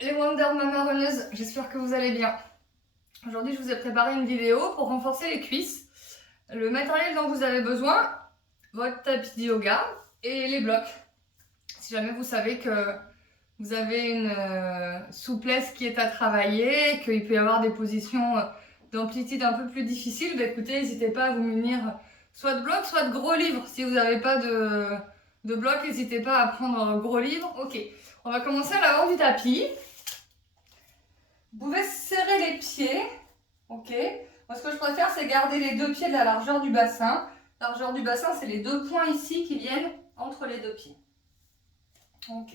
les Wonder Mama Runneuses, j'espère que vous allez bien. Aujourd'hui, je vous ai préparé une vidéo pour renforcer les cuisses. Le matériel dont vous avez besoin, votre tapis de yoga et les blocs. Si jamais vous savez que vous avez une souplesse qui est à travailler, qu'il peut y avoir des positions d'amplitude un peu plus difficiles, bah écoutez, n'hésitez pas à vous munir soit de blocs, soit de gros livres. Si vous n'avez pas de blocs, n'hésitez pas à prendre un gros livre. Ok, on va commencer à l'avant du tapis. Vous pouvez serrer les pieds, ok. Moi, ce que je préfère, c'est garder les deux pieds de la largeur du bassin. La largeur du bassin, c'est les deux points ici qui viennent entre les deux pieds. Ok.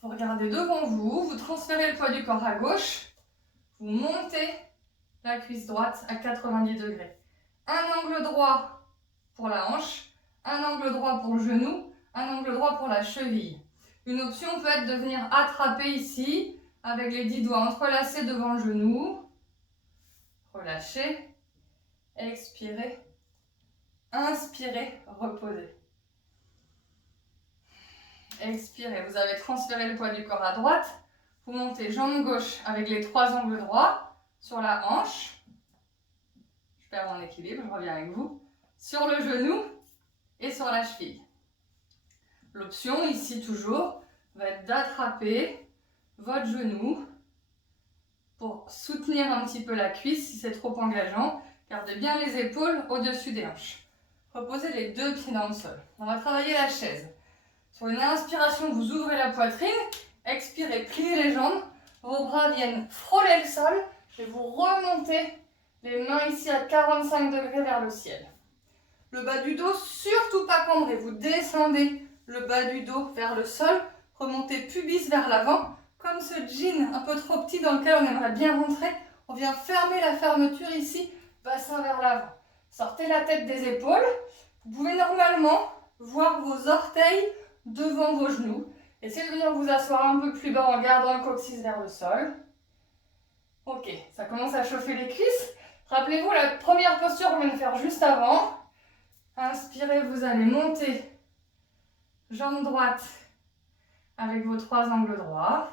Vous regardez devant vous, vous transférez le poids du corps à gauche, vous montez la cuisse droite à 90 degrés. Un angle droit pour la hanche, un angle droit pour le genou, un angle droit pour la cheville. Une option peut être de venir attraper ici, avec les 10 doigts entrelacés devant le genou. Relâchez, expirez, inspirez, reposez. Expirez, vous avez transféré le poids du corps à droite. Vous montez jambe gauche avec les 3 angles droits sur la hanche. Je perds mon équilibre, je reviens avec vous. Sur le genou et sur la cheville. L'option ici toujours va être d'attraper votre genou pour soutenir un petit peu la cuisse si c'est trop engageant. Gardez bien les épaules au-dessus des hanches. Reposez les deux pieds dans le sol. On va travailler la chaise. Sur une inspiration, vous ouvrez la poitrine. Expirez, pliez les jambes. Vos bras viennent frôler le sol et vous remontez les mains ici à 45 degrés vers le ciel. Le bas du dos, surtout pas cambré. Vous descendez le bas du dos vers le sol. Remontez pubis vers l'avant. Comme ce jean un peu trop petit dans lequel on aimerait bien rentrer, on vient fermer la fermeture ici, bassin vers l'avant. Sortez la tête des épaules. Vous pouvez normalement voir vos orteils devant vos genoux. Essayez de venir vous asseoir un peu plus bas en gardant le coccyx vers le sol. Ok, ça commence à chauffer les cuisses. Rappelez-vous la première posture qu'on vient de faire juste avant. Inspirez, vous allez monter jambe droite avec vos 3 angles droits.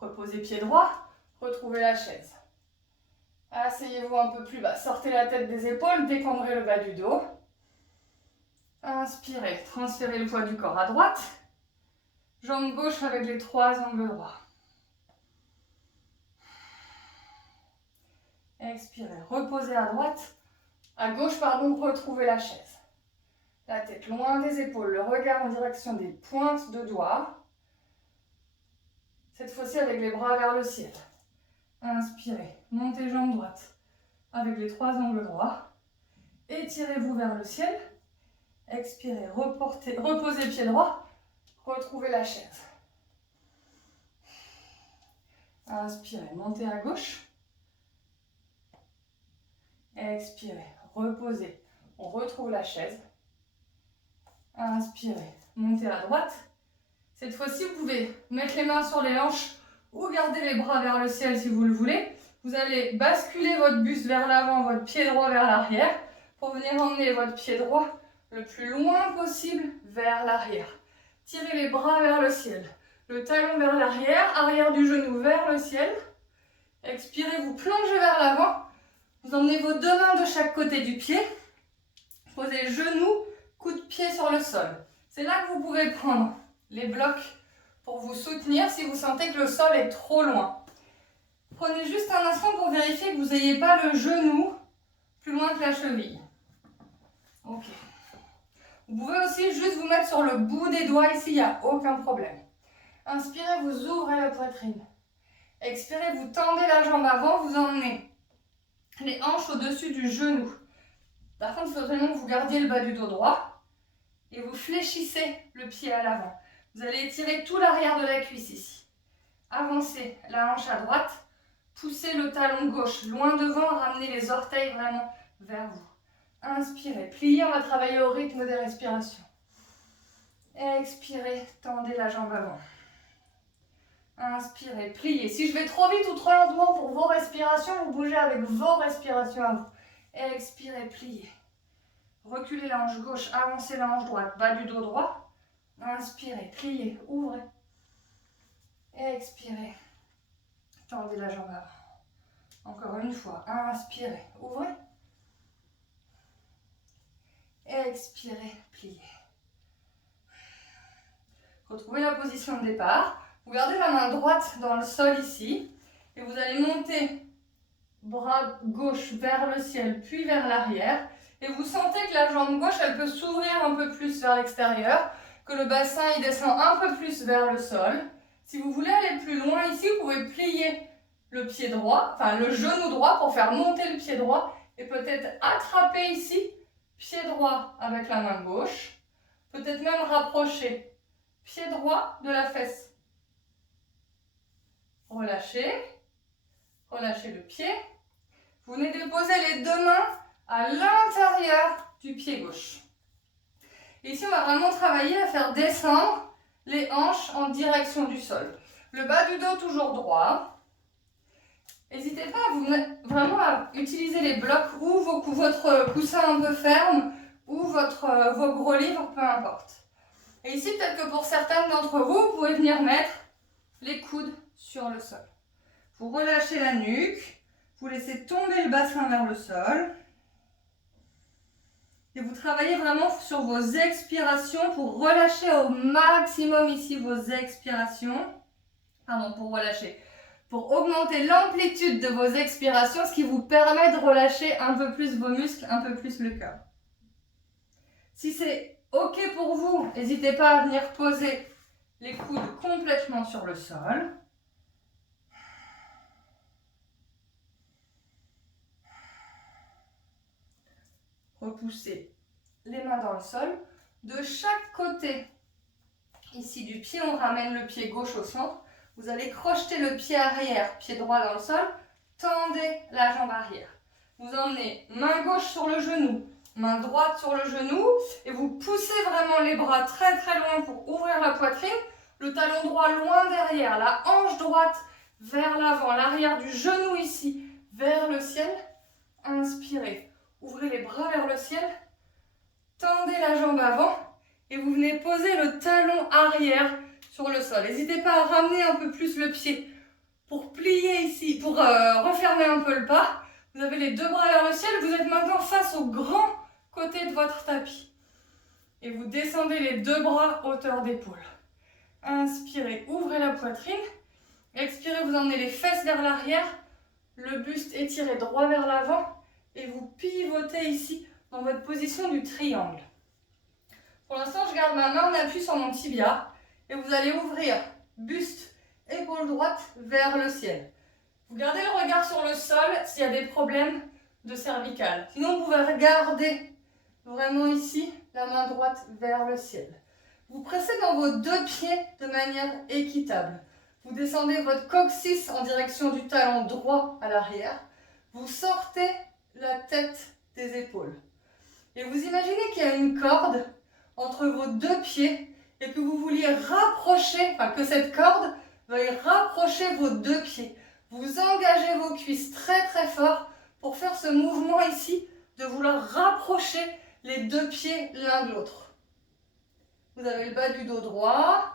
Reposez pied droit, retrouvez la chaise. Asseyez-vous un peu plus bas, sortez la tête des épaules, décambrez le bas du dos. Inspirez, transférez le poids du corps à droite. Jambe gauche avec les 3 angles droits. Expirez, reposez à droite. À gauche, pardon, retrouvez la chaise. La tête loin des épaules, le regard en direction des pointes de doigts. Cette fois-ci avec les bras vers le ciel. Inspirez, montez jambe droite avec les 3 angles droits. Étirez-vous vers le ciel. Expirez, reposez pied droit. Retrouvez la chaise. Inspirez, montez à gauche. Expirez, reposez. On retrouve la chaise. Inspirez, montez à droite. Cette fois-ci, vous pouvez mettre les mains sur les hanches ou garder les bras vers le ciel si vous le voulez. Vous allez basculer votre buste vers l'avant, votre pied droit vers l'arrière pour venir emmener votre pied droit le plus loin possible vers l'arrière. Tirez les bras vers le ciel, le talon vers l'arrière, arrière du genou vers le ciel. Expirez, vous plongez vers l'avant. Vous emmenez vos 2 mains de chaque côté du pied. Posez genou, coude de pied sur le sol. C'est là que vous pouvez prendre les blocs pour vous soutenir si vous sentez que le sol est trop loin. Prenez juste un instant pour vérifier que vous n'ayez pas le genou plus loin que la cheville. Ok. Vous pouvez aussi juste vous mettre sur le bout des doigts ici, il n'y a aucun problème. Inspirez, vous ouvrez la poitrine. Expirez, vous tendez la jambe avant, vous emmenez les hanches au-dessus du genou. Par contre, il faut vraiment que vous gardiez le bas du dos droit et vous fléchissez le pied à l'avant. Vous allez étirer tout l'arrière de la cuisse ici. Avancez la hanche à droite, poussez le talon gauche loin devant, ramenez les orteils vraiment vers vous. Inspirez, pliez, on va travailler au rythme des respirations. Expirez, tendez la jambe avant. Inspirez, pliez. Si je vais trop vite ou trop lentement pour vos respirations, vous bougez avec vos respirations à vous. Expirez, pliez. Reculez la hanche gauche, avancez la hanche droite, bas du dos droit. Inspirez, pliez, ouvrez. Expirez. Tendez la jambe avant. Encore une fois. Inspirez, ouvrez. Expirez, pliez. Retrouvez la position de départ. Vous gardez la main droite dans le sol ici. Et vous allez monter bras gauche vers le ciel, puis vers l'arrière. Et vous sentez que la jambe gauche, elle peut s'ouvrir un peu plus vers l'extérieur, que le bassin, il descend un peu plus vers le sol. Si vous voulez aller plus loin ici, vous pouvez plier le pied droit, enfin le genou droit pour faire monter le pied droit et peut-être attraper ici, pied droit avec la main gauche. Peut-être même rapprocher pied droit de la fesse. Relâchez. Relâchez le pied. Vous venez déposer les deux mains à l'intérieur du pied gauche. Et ici, on va vraiment travailler à faire descendre les hanches en direction du sol. Le bas du dos toujours droit. N'hésitez pas vraiment à utiliser les blocs ou votre coussin un peu ferme ou vos gros livres, peu importe. Et ici, peut-être que pour certains d'entre vous, vous pouvez venir mettre les coudes sur le sol. Vous relâchez la nuque, vous laissez tomber le bassin vers le sol. Et vous travaillez vraiment sur vos expirations pour relâcher au maximum ici vos expirations. Pardon, pour relâcher. Pour augmenter l'amplitude de vos expirations, ce qui vous permet de relâcher un peu plus vos muscles, un peu plus le cœur. Si c'est OK pour vous, n'hésitez pas à venir poser les coudes complètement sur le sol. Repoussez les mains dans le sol. De chaque côté ici du pied, on ramène le pied gauche au centre. Vous allez crocheter le pied arrière, pied droit dans le sol. Tendez la jambe arrière. Vous emmenez main gauche sur le genou, main droite sur le genou. Et vous poussez vraiment les bras très très loin pour ouvrir la poitrine. Le talon droit loin derrière, la hanche droite vers l'avant, l'arrière du genou ici vers le ciel. Inspirez. Ouvrez les bras vers le ciel, tendez la jambe avant et vous venez poser le talon arrière sur le sol. N'hésitez pas à ramener un peu plus le pied pour plier ici, pour refermer un peu le pas. Vous avez les deux bras vers le ciel, vous êtes maintenant face au grand côté de votre tapis. Et vous descendez les deux bras hauteur d'épaule. Inspirez, ouvrez la poitrine. Expirez, vous emmenez les fesses vers l'arrière, le buste étiré droit vers l'avant. Et vous pivotez ici dans votre position du triangle. Pour l'instant, je garde ma main en appui sur mon tibia et vous allez ouvrir buste, épaule droite vers le ciel. Vous gardez le regard sur le sol s'il y a des problèmes de cervicale. Sinon, vous pouvez regarder vraiment ici la main droite vers le ciel. Vous pressez dans vos deux pieds de manière équitable. Vous descendez votre coccyx en direction du talon droit à l'arrière. Vous sortez la tête des épaules. Et vous imaginez qu'il y a une corde entre vos deux pieds et que vous vouliez rapprocher, enfin que cette corde veuille rapprocher vos deux pieds. Vous engagez vos cuisses très très fort pour faire ce mouvement ici de vouloir rapprocher les deux pieds l'un de l'autre. Vous avez le bas du dos droit.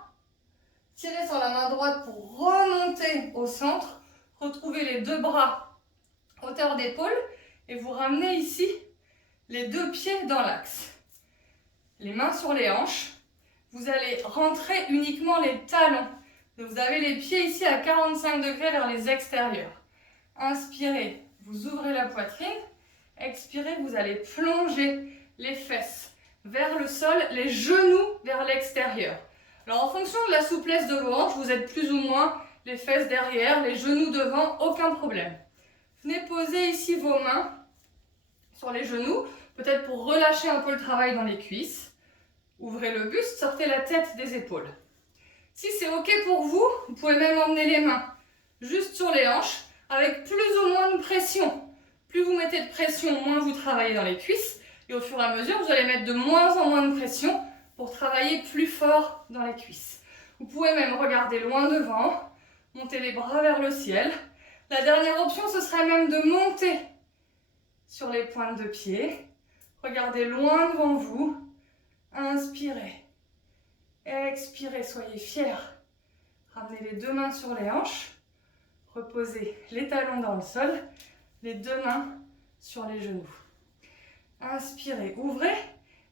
Tirez sur la main droite pour remonter au centre. Retrouvez les deux bras hauteur d'épaule. Et vous ramenez ici les deux pieds dans l'axe. Les mains sur les hanches. Vous allez rentrer uniquement les talons. Donc vous avez les pieds ici à 45 degrés vers les extérieurs. Inspirez, vous ouvrez la poitrine. Expirez, vous allez plonger les fesses vers le sol, les genoux vers l'extérieur. Alors en fonction de la souplesse de vos hanches, vous êtes plus ou moins les fesses derrière, les genoux devant, aucun problème. Venez poser ici vos mains sur les genoux, peut-être pour relâcher un peu le travail dans les cuisses. Ouvrez le buste, sortez la tête des épaules. Si c'est OK pour vous, vous pouvez même emmener les mains juste sur les hanches avec plus ou moins de pression. Plus vous mettez de pression, moins vous travaillez dans les cuisses. Et au fur et à mesure, vous allez mettre de moins en moins de pression pour travailler plus fort dans les cuisses. Vous pouvez même regarder loin devant, monter les bras vers le ciel. La dernière option, ce serait même de monter sur les pointes de pied. Regardez loin devant vous. Inspirez. Expirez, soyez fiers. Ramenez les deux mains sur les hanches. Reposez les talons dans le sol. Les deux mains sur les genoux. Inspirez, ouvrez.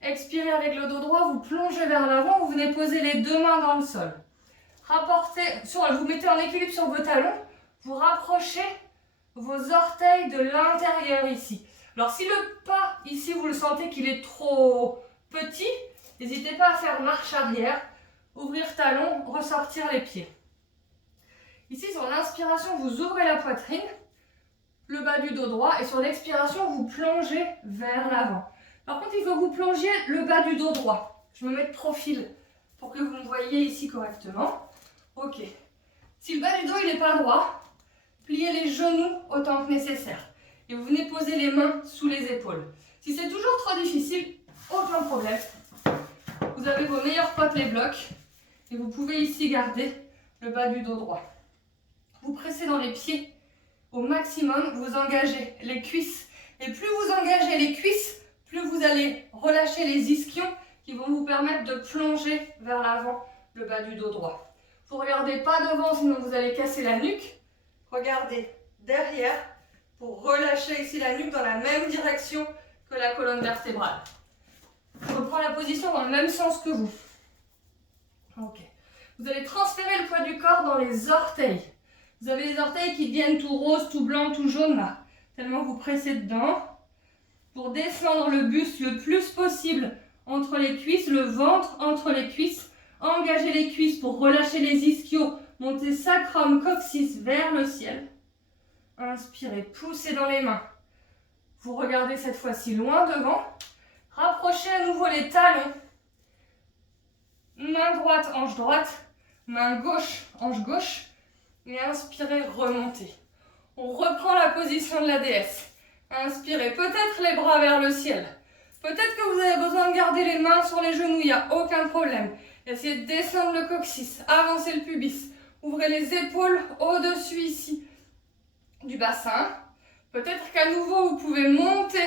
Expirez avec le dos droit, vous plongez vers l'avant. Vous venez poser les deux mains dans le sol. Rapportez, vous mettez en équilibre sur vos talons. Vous rapprochez vos orteils de l'intérieur ici. Alors si le pas ici, vous le sentez qu'il est trop petit, n'hésitez pas à faire marche arrière, ouvrir talons, ressortir les pieds. Ici, sur l'inspiration, vous ouvrez la poitrine, le bas du dos droit, et sur l'expiration, vous plongez vers l'avant. Par contre, il faut que vous plongiez le bas du dos droit. Je me mets de profil pour que vous me voyez ici correctement. Ok. Si le bas du dos il n'est pas droit, pliez les genoux autant que nécessaire. Et vous venez poser les mains sous les épaules. Si c'est toujours trop difficile, aucun problème. Vous avez vos meilleurs potes les blocs. Et vous pouvez ici garder le bas du dos droit. Vous pressez dans les pieds au maximum, vous engagez les cuisses. Et plus vous engagez les cuisses, plus vous allez relâcher les ischions qui vont vous permettre de plonger vers l'avant le bas du dos droit. Vous ne regardez pas devant, sinon vous allez casser la nuque. Regardez derrière pour relâcher ici la nuque dans la même direction que la colonne vertébrale. Je reprends la position dans le même sens que vous. Ok. Vous allez transférer le poids du corps dans les orteils. Vous avez les orteils qui deviennent tout rose, tout blanc, tout jaune là. Tellement vous pressez dedans. Pour descendre le buste le plus possible entre les cuisses, le ventre entre les cuisses. Engagez les cuisses pour relâcher les ischios. Montez sacrum, coccyx vers le ciel. Inspirez, poussez dans les mains. Vous regardez cette fois-ci loin devant. Rapprochez à nouveau les talons. Main droite, hanche droite. Main gauche, hanche gauche. Et inspirez, remontez. On reprend la position de la déesse. Inspirez, peut-être les bras vers le ciel. Peut-être que vous avez besoin de garder les mains sur les genoux, il n'y a aucun problème. Essayez de descendre le coccyx, avancez le pubis. Ouvrez les épaules au-dessus ici du bassin. Peut-être qu'à nouveau, vous pouvez monter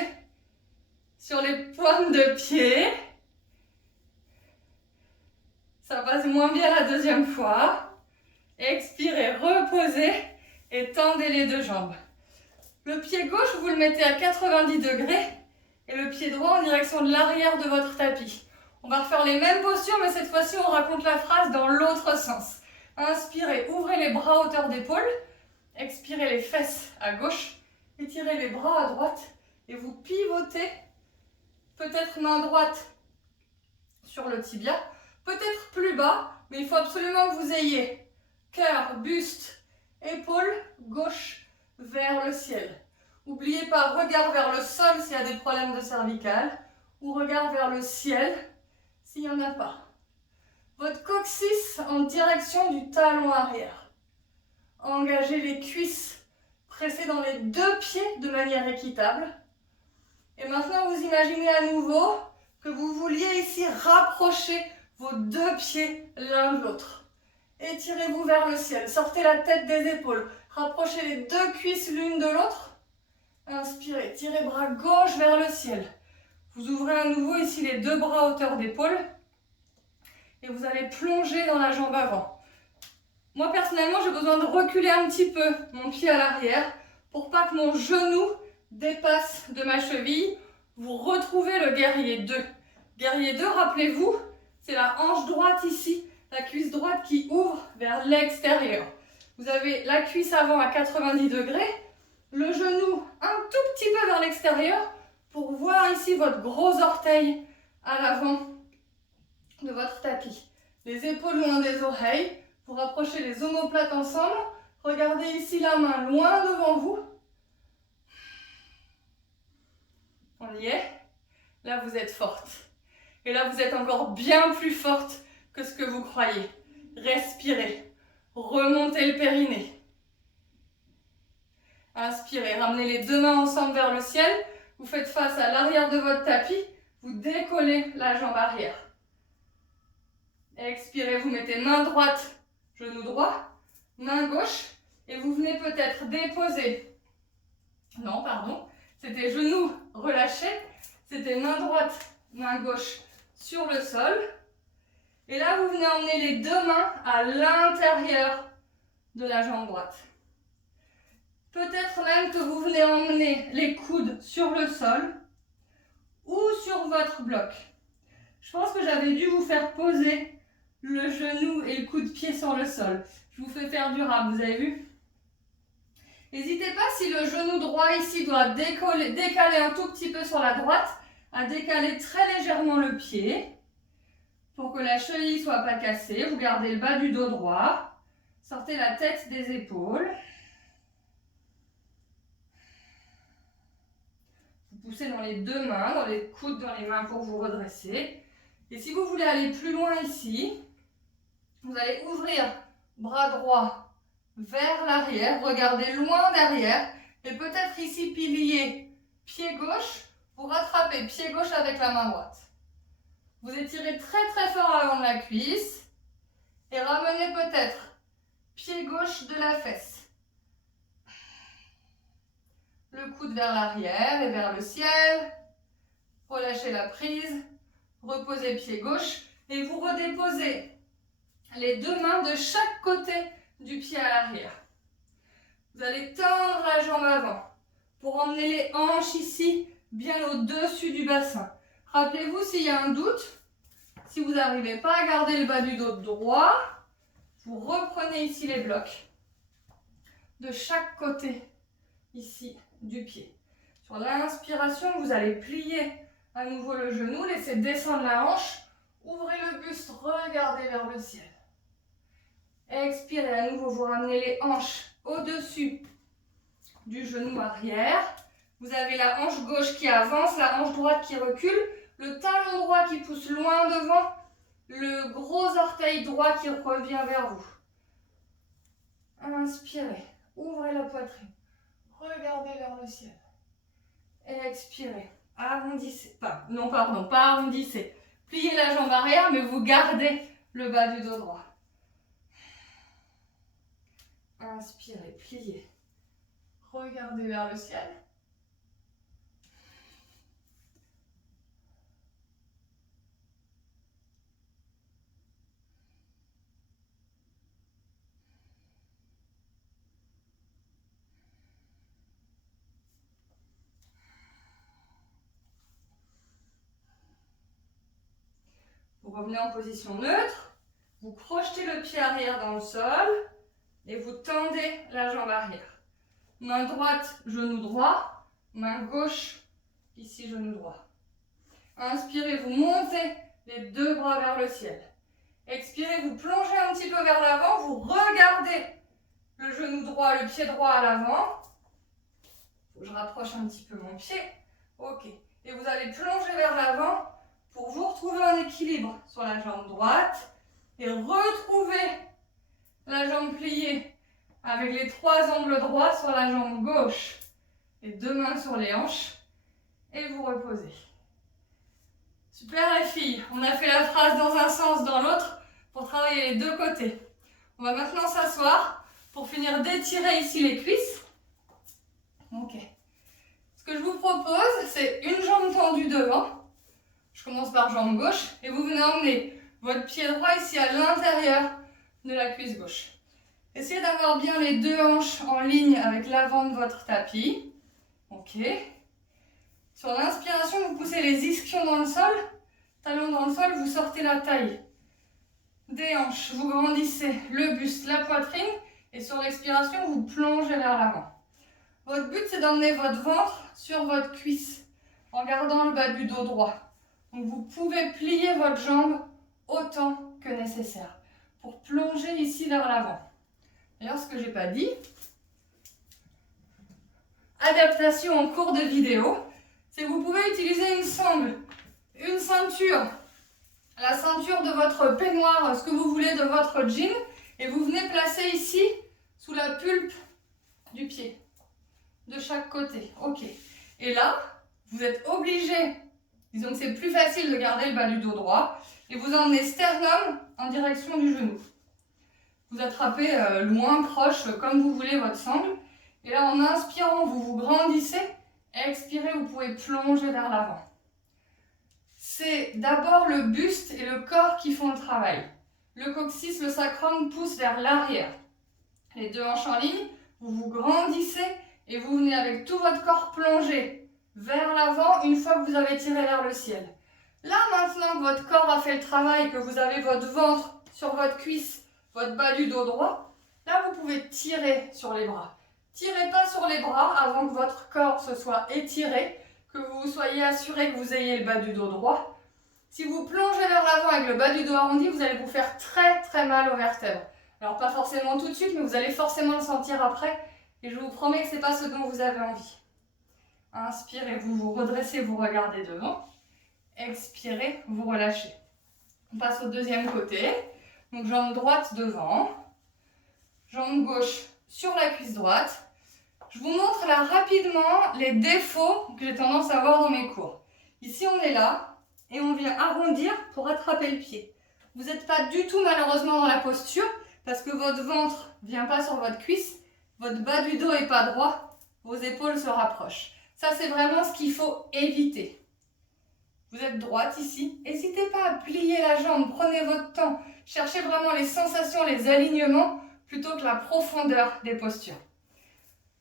sur les pointes de pied. Ça passe moins bien la deuxième fois. Expirez, reposez et tendez les deux jambes. Le pied gauche, vous le mettez à 90 degrés et le pied droit en direction de l'arrière de votre tapis. On va refaire les mêmes postures, mais cette fois-ci, on raconte la phrase dans l'autre sens. Inspirez, ouvrez les bras à hauteur d'épaule. Expirez les fesses à gauche. Étirez les bras à droite et vous pivotez. Peut-être main droite sur le tibia, peut-être plus bas, mais il faut absolument que vous ayez cœur, buste, épaule gauche vers le ciel. N'oubliez pas, regard vers le sol s'il y a des problèmes de cervicale, ou regard vers le ciel s'il n'y en a pas. Votre coccyx en direction du talon arrière. Engagez les cuisses, pressez dans les deux pieds de manière équitable. Et maintenant, vous imaginez à nouveau que vous vouliez ici rapprocher vos deux pieds l'un de l'autre. Étirez-vous vers le ciel, sortez la tête des épaules, rapprochez les deux cuisses l'une de l'autre. Inspirez, tirez bras gauche vers le ciel. Vous ouvrez à nouveau ici les deux bras à hauteur d'épaule et vous allez plonger dans la jambe avant. Moi personnellement, j'ai besoin de reculer un petit peu mon pied à l'arrière pour pas que mon genou dépasse de ma cheville. Vous retrouvez le guerrier 2. Guerrier 2, rappelez-vous, c'est la hanche droite ici, la cuisse droite qui ouvre vers l'extérieur. Vous avez la cuisse avant à 90 degrés, le genou un tout petit peu vers l'extérieur pour voir ici votre gros orteil à l'avant de votre tapis. Les épaules loin des oreilles, vous rapprochez les omoplates ensemble. Regardez ici la main loin devant vous. On y est. Là, vous êtes forte. Et là, vous êtes encore bien plus forte que ce que vous croyez. Respirez. Remontez le périnée. Inspirez. Ramenez les deux mains ensemble vers le ciel. Vous faites face à l'arrière de votre tapis. Vous décollez la jambe arrière. Expirez. Vous mettez main droite, genou droit, main gauche. Et vous venez peut-être déposer. Non, pardon. C'était genou relâché. C'était main droite, main gauche sur le sol. Et là, vous venez emmener les deux mains à l'intérieur de la jambe droite. Peut-être même que vous venez emmener les coudes sur le sol ou sur votre bloc. Je pense que j'avais dû vous faire poser le genou et le coup de pied sur le sol. Je vous fais faire du rap, vous avez vu? N'hésitez pas, si le genou droit ici doit décaler un tout petit peu sur la droite, à décaler très légèrement le pied pour que la cheville ne soit pas cassée. Vous gardez le bas du dos droit, sortez la tête des épaules. Vous poussez dans les deux mains, dans les coudes dans les mains pour vous redresser. Et si vous voulez aller plus loin ici, vous allez ouvrir bras droit vers l'arrière, regardez loin derrière et peut-être ici pilier pied gauche, vous rattrapez pied gauche avec la main droite. Vous étirez très très fort avant de la cuisse et ramenez peut-être pied gauche de la fesse. Le coude vers l'arrière et vers le ciel. Relâchez la prise, reposez pied gauche et vous redéposez les deux mains de chaque côté du pied à l'arrière. Vous allez tendre la jambe avant pour emmener les hanches ici bien au-dessus du bassin. Rappelez-vous, s'il y a un doute, si vous n'arrivez pas à garder le bas du dos droit, vous reprenez ici les blocs de chaque côté ici du pied. Sur l'inspiration, vous allez plier à nouveau le genou, laissez descendre la hanche, ouvrez le buste, regardez vers le ciel. Expirez à nouveau, vous ramenez les hanches au-dessus du genou arrière. Vous avez la hanche gauche qui avance, la hanche droite qui recule, le talon droit qui pousse loin devant, le gros orteil droit qui revient vers vous. Inspirez, ouvrez la poitrine, regardez vers le ciel. Expirez, arrondissez, pas arrondissez. Pliez la jambe arrière, mais vous gardez le bas du dos droit. Inspirez, pliez. Regardez vers le ciel. Vous revenez en position neutre. Vous crochetez le pied arrière dans le sol et vous tendez la jambe arrière. Main droite, genou droit. Main gauche, ici genou droit. Inspirez, vous montez les deux bras vers le ciel. Expirez, vous plongez un petit peu vers l'avant. Vous regardez le genou droit, le pied droit à l'avant. Je rapproche un petit peu mon pied. Ok. Et vous allez plonger vers l'avant pour vous retrouver en équilibre sur la jambe droite et retrouver la jambe pliée avec les trois angles droits sur la jambe gauche. Les deux mains sur les hanches et vous reposez. Super les filles, on a fait la phrase dans un sens, dans l'autre pour travailler les deux côtés. On va maintenant s'asseoir pour finir d'étirer ici les cuisses. Ok. Ce que je vous propose, c'est une jambe tendue devant. Je commence par jambe gauche et vous venez emmener votre pied droit ici à l'intérieur de la cuisse gauche. Essayez d'avoir bien les deux hanches en ligne avec l'avant de votre tapis. Ok. Sur l'inspiration, vous poussez les ischions dans le sol. Talons dans le sol, vous sortez la taille des hanches. Vous grandissez le buste, la poitrine. Et sur l'expiration, vous plongez vers l'avant. Votre but, c'est d'emmener votre ventre sur votre cuisse en gardant le bas du dos droit. Donc vous pouvez plier votre jambe autant que nécessaire pour plonger ici vers l'avant. D'ailleurs, ce que je n'ai pas dit, adaptation en cours de vidéo, c'est que vous pouvez utiliser une sangle, une ceinture, la ceinture de votre peignoir, ce que vous voulez de votre jean, et vous venez placer ici sous la pulpe du pied, de chaque côté. Ok. Et là, vous êtes obligé, disons que c'est plus facile de garder le bas du dos droit, et vous emmenez sternum en direction du genou. Vous attrapez loin, proche, comme vous voulez votre sangle. Et là, en inspirant, vous vous grandissez. Expirez, vous pouvez plonger vers l'avant. c'est d'abord le buste et le corps qui font le travail. Le coccyx, le sacrum poussent vers l'arrière. Les deux hanches en ligne, vous vous grandissez et vous venez avec tout votre corps plongé vers l'avant une fois que vous avez tiré vers le ciel. Là, maintenant que votre corps a fait le travail, que vous avez votre ventre sur votre cuisse, votre bas du dos droit, là, vous pouvez tirer sur les bras. Tirez pas sur les bras avant que votre corps se soit étiré, que vous soyez assuré que vous ayez le bas du dos droit. Si vous plongez vers l'avant avec le bas du dos arrondi, vous allez vous faire très très mal aux vertèbres. Alors pas forcément tout de suite, mais vous allez forcément le sentir après. Et je vous promets que ce n'est pas ce dont vous avez envie. Inspirez, vous vous redressez, vous regardez devant. Expirez, vous relâchez. On passe au deuxième côté. Donc jambe droite devant. Jambe gauche sur la cuisse droite. Je vous montre là rapidement les défauts que j'ai tendance à avoir dans mes cours. Ici on est là. Et on vient arrondir pour attraper le pied. Vous n'êtes pas du tout malheureusement dans la posture parce que votre ventre ne vient pas sur votre cuisse, votre bas du dos n'est pas droit, vos épaules se rapprochent. Ça, c'est vraiment ce qu'il faut éviter. Vous êtes droite ici, n'hésitez pas à plier la jambe, prenez votre temps, cherchez vraiment les sensations, les alignements plutôt que la profondeur des postures.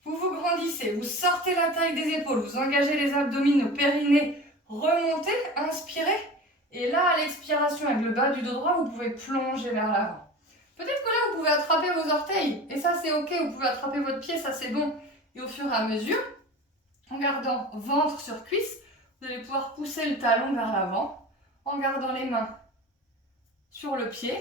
Vous vous grandissez, vous sortez la taille des épaules, vous engagez les abdominaux, périnée, remontez, inspirez, et là, à l'expiration, avec le bas du dos droit, vous pouvez plonger vers l'avant. Peut-être que là, vous pouvez attraper vos orteils, et ça, c'est ok, vous pouvez attraper votre pied, ça, c'est bon. Et au fur et à mesure, en gardant ventre sur cuisse, vous allez pouvoir pousser le talon vers l'avant, en gardant les mains sur le pied.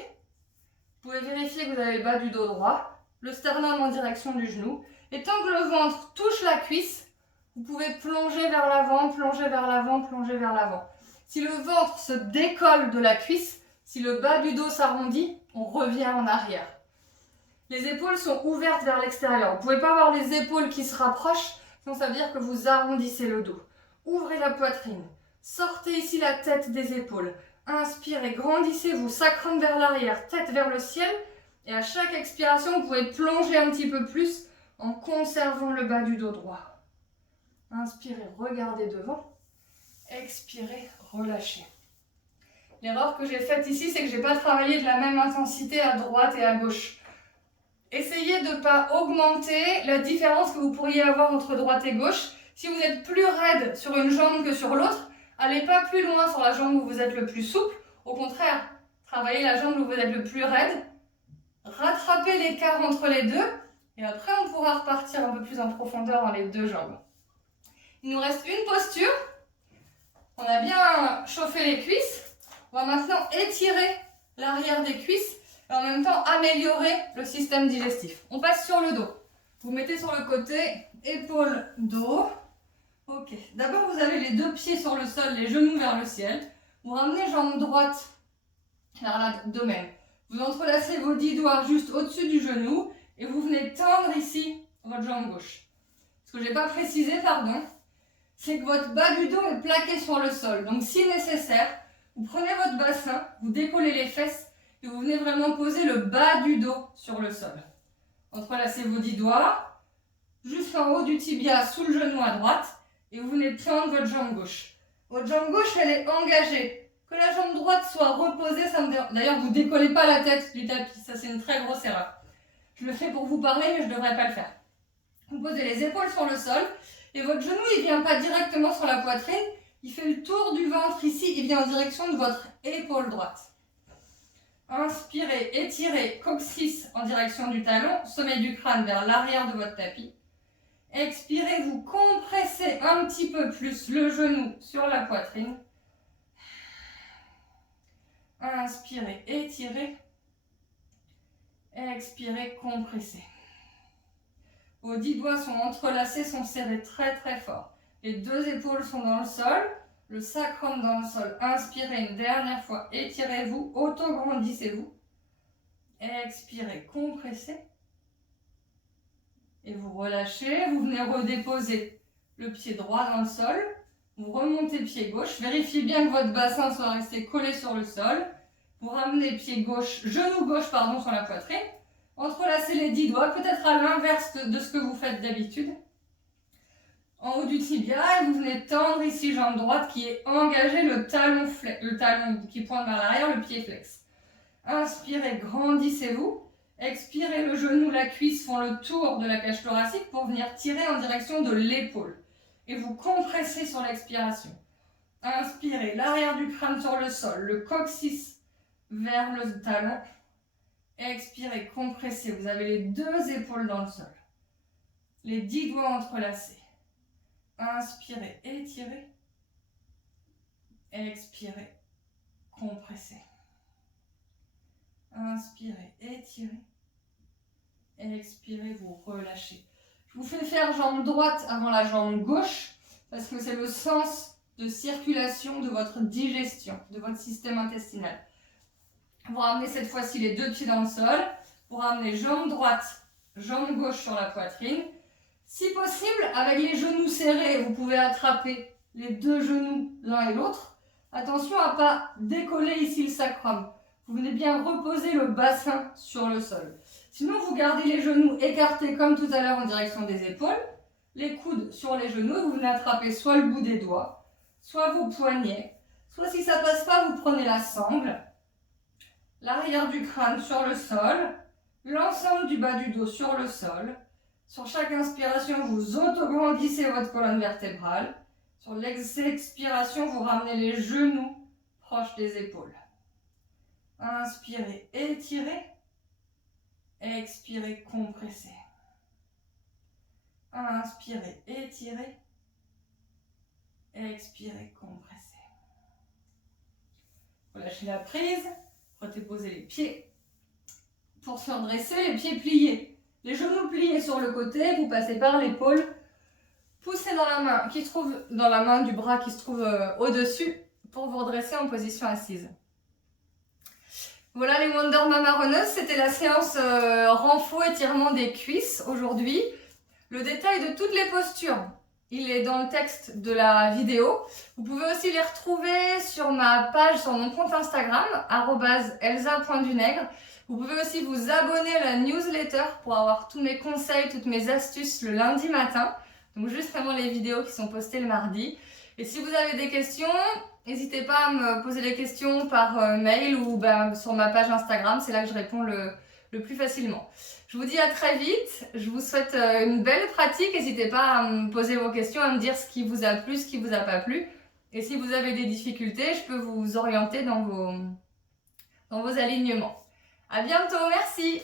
Vous pouvez vérifier que vous avez le bas du dos droit, le sternum en direction du genou, et tant que le ventre touche la cuisse, vous pouvez plonger vers l'avant, plonger vers l'avant, plonger vers l'avant. Si le ventre se décolle de la cuisse, si le bas du dos s'arrondit, on revient en arrière. Les épaules sont ouvertes vers l'extérieur. Vous ne pouvez pas avoir les épaules qui se rapprochent, sinon ça veut dire que vous arrondissez le dos. Ouvrez la poitrine. Sortez ici la tête des épaules. Inspirez, grandissez-vous, sacrum vers l'arrière, tête vers le ciel. Et à chaque expiration, vous pouvez plonger un petit peu plus en conservant le bas du dos droit. Inspirez, regardez devant. Expirez, relâchez. L'erreur que j'ai faite ici, c'est que je n'ai pas travaillé de la même intensité à droite et à gauche. Essayez de ne pas augmenter la différence que vous pourriez avoir entre droite et gauche. Si vous êtes plus raide sur une jambe que sur l'autre, allez pas plus loin sur la jambe où vous êtes le plus souple. Au contraire, travaillez la jambe où vous êtes le plus raide. Rattrapez l'écart entre les deux. Et après, on pourra repartir un peu plus en profondeur dans les deux jambes. Il nous reste une posture. On a bien chauffé les cuisses. On va maintenant étirer l'arrière des cuisses et en même temps améliorer le système digestif. On passe sur le dos. Vous mettez sur le côté, épaules, dos. Ok. D'abord, vous avez les deux pieds sur le sol, les genoux vers le ciel. Vous ramenez jambe droite vers l'abdomen. Vous entrelacez vos 10 doigts juste au-dessus du genou et vous venez tendre ici votre jambe gauche. Ce que je n'ai pas précisé, pardon, c'est que votre bas du dos est plaqué sur le sol. Donc si nécessaire, vous prenez votre bassin, vous décollez les fesses et vous venez vraiment poser le bas du dos sur le sol. Entrelacez vos 10 doigts, juste en haut du tibia, sous le genou à droite, et vous venez tendre votre jambe gauche. Votre jambe gauche, elle est engagée. Que la jambe droite soit reposée, ça me dérange. D'ailleurs, vous ne décollez pas la tête du tapis, ça c'est une très grosse erreur. Je le fais pour vous parler, mais je ne devrais pas le faire. Vous posez les épaules sur le sol, et votre genou, il ne vient pas directement sur la poitrine, il fait le tour du ventre ici, il vient en direction de votre épaule droite. Inspirez, étirez, coccyx en direction du talon, sommet du crâne vers l'arrière de votre tapis. Expirez, vous compressez un petit peu plus le genou sur la poitrine. Inspirez, étirez. Expirez, compressez. Vos 10 doigts sont entrelacés, sont serrés très très fort. Les deux épaules sont dans le sol, le sacrum dans le sol. Inspirez une dernière fois, étirez-vous, auto-grandissez-vous. Expirez, compressez. Et vous relâchez, vous venez redéposer le pied droit dans le sol. Vous remontez pied gauche, vérifiez bien que votre bassin soit resté collé sur le sol. Vous ramenez pied gauche, genou gauche pardon, sur la poitrine. Entrelacez les 10 doigts, peut-être à l'inverse de ce que vous faites d'habitude. en haut du tibia et vous venez tendre ici jambe droite qui est engagée, le talon qui pointe vers l'arrière, le pied flex. Inspirez, grandissez-vous. Expirez, le genou, la cuisse font le tour de la cage thoracique pour venir tirer en direction de l'épaule. Et vous compressez sur l'expiration. Inspirez, l'arrière du crâne sur le sol, le coccyx vers le talon. Expirez, compressez, vous avez les deux épaules dans le sol. Les 10 doigts entrelacés. Inspirez, étirez. Expirez, compressez. Inspirez, étirez. Expirez, vous relâchez. Je vous fais faire jambe droite avant la jambe gauche parce que c'est le sens de circulation de votre digestion, de votre système intestinal. Vous ramenez cette fois-ci les deux pieds dans le sol. Vous ramenez jambe droite, jambe gauche sur la poitrine. Si possible, avec les genoux serrés, vous pouvez attraper les deux genoux l'un et l'autre. Attention à ne pas décoller ici le sacrum. Vous venez bien reposer le bassin sur le sol. Sinon, vous gardez les genoux écartés comme tout à l'heure en direction des épaules. Les coudes sur les genoux et vous venez attraper soit le bout des doigts, soit vos poignets. Soit si ça ne passe pas, vous prenez la sangle. L'arrière du crâne sur le sol. L'ensemble du bas du dos sur le sol. Sur chaque inspiration, vous autograndissez votre colonne vertébrale. Sur l'expiration, vous ramenez les genoux proches des épaules. Inspirez, étirez. Expirez, compressez. Inspirez, étirez. Expirez, compressez. Relâchez la prise. Redéposez les pieds. Pour se redresser, les pieds pliés. Les genoux pliés sur le côté, vous passez par l'épaule. Poussez dans la main du bras qui se trouve au-dessus pour vous redresser en position assise. Voilà les Wonder Mama Runners, c'était la séance renfo étirement des cuisses aujourd'hui. Le détail de toutes les postures, il est dans le texte de la vidéo. Vous pouvez aussi les retrouver sur ma page, sur mon compte Instagram, @elsa.dunègre. Vous pouvez aussi vous abonner à la newsletter pour avoir tous mes conseils, toutes mes astuces le lundi matin. Donc juste avant les vidéos qui sont postées le mardi. Et si vous avez des questions, n'hésitez pas à me poser des questions par mail ou sur ma page Instagram. C'est là que je réponds le plus facilement. Je vous dis à très vite. Je vous souhaite une belle pratique. N'hésitez pas à me poser vos questions, à me dire ce qui vous a plu, ce qui vous a pas plu. Et si vous avez des difficultés, je peux vous orienter dans vos alignements. À bientôt, merci!